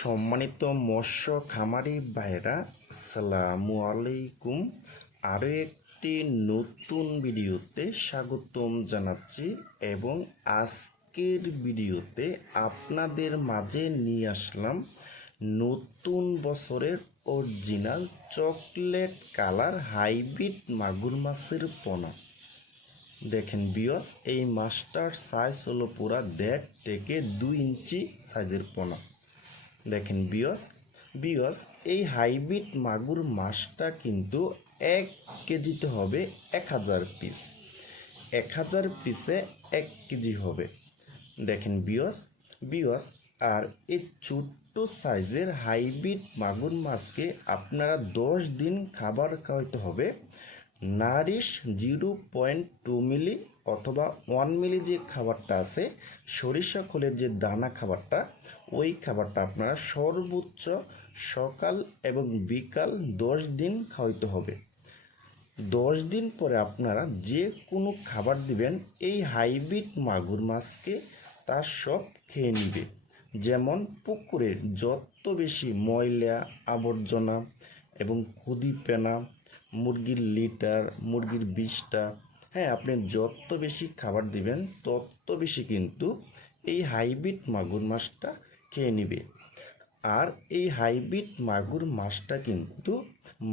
সম্মানিত মৎস্য খামারি ভাইরা আসসালামু আলাইকুম। আরও একটি নতুন ভিডিওতে স্বাগতম জানাচ্ছি এবং আজকের ভিডিওতে আপনাদের মাঝে নিয়ে আসলাম নতুন বছরের অরিজিনাল চকলেট কালার হাইব্রিড মাগুর মাছের পোনা। দেখেন বিয়স এই মাছটার সাইজ হলো পুরা দেড় থেকে দুই ইঞ্চি সাইজের পোনা। দেখেন, বিয়স বিয়স, এই হাইব্রিড মাগুর মাছটা কিন্তু এক কেজিতে হবে এক হাজার পিস। এক হাজার পিসে এক কেজি হবে। দেখেন, বিয়স বিয়স, আর এই ছোট্ট সাইজের হাইব্রিড মাগুর মাছকে আপনারা দশ দিন খাবার খাওয়াইতে হবে। Nourish zero point two milli অথবা ওয়ান মিলি যে খাবারটা আছে, সরিষা খোলের যে দানা খাবারটা, ওই খাবারটা আপনারা সর্বোচ্চ সকাল এবং বিকাল দশ দিন খাওয়াইতে হবে। দশ দিন পরে আপনারা যে কোনো খাবার দিবেন, এই হাইব্রিড মাগুর মাছকে তার সব খেয়ে নিবে। যেমন পুকুরের যত বেশি ময়লা, আবর্জনা এবং খুদি পেনা মুরগির লিটার, মুরগির বিষটা হ্যাঁ আপনি যত বেশি খাবার দিবেন, তত বেশি কিন্তু এই হাইব্রিড মাগুর মাছটা খেয়ে নিবে। আর এই হাইব্রিড মাগুর মাছটা কিন্তু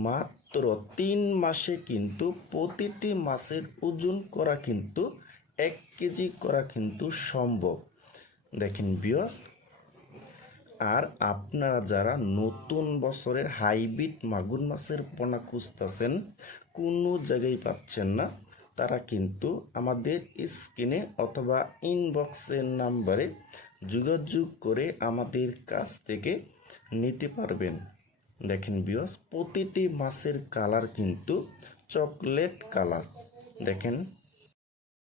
মাত্র তিন মাসে কিন্তু প্রতিটি মাছের ওজন করা কিন্তু এক কেজি করা কিন্তু সম্ভব। দেখেন বিয়স আর আপনারা যারা নতুন বছরের হাইব্রিড মাগুর মাছের পোনা খুঁজতেছেন, কোনো জায়গায় পাচ্ছেন না, তারা কিন্তু আমাদের স্ক্রিনে অথবা ইনবক্সের নাম্বারে যোগাযোগ করে আমাদের কাছ থেকে নিতে পারবেন। দেখেন বিয়স প্রতিটি মাছের কালার কিন্তু চকলেট কালার। দেখেন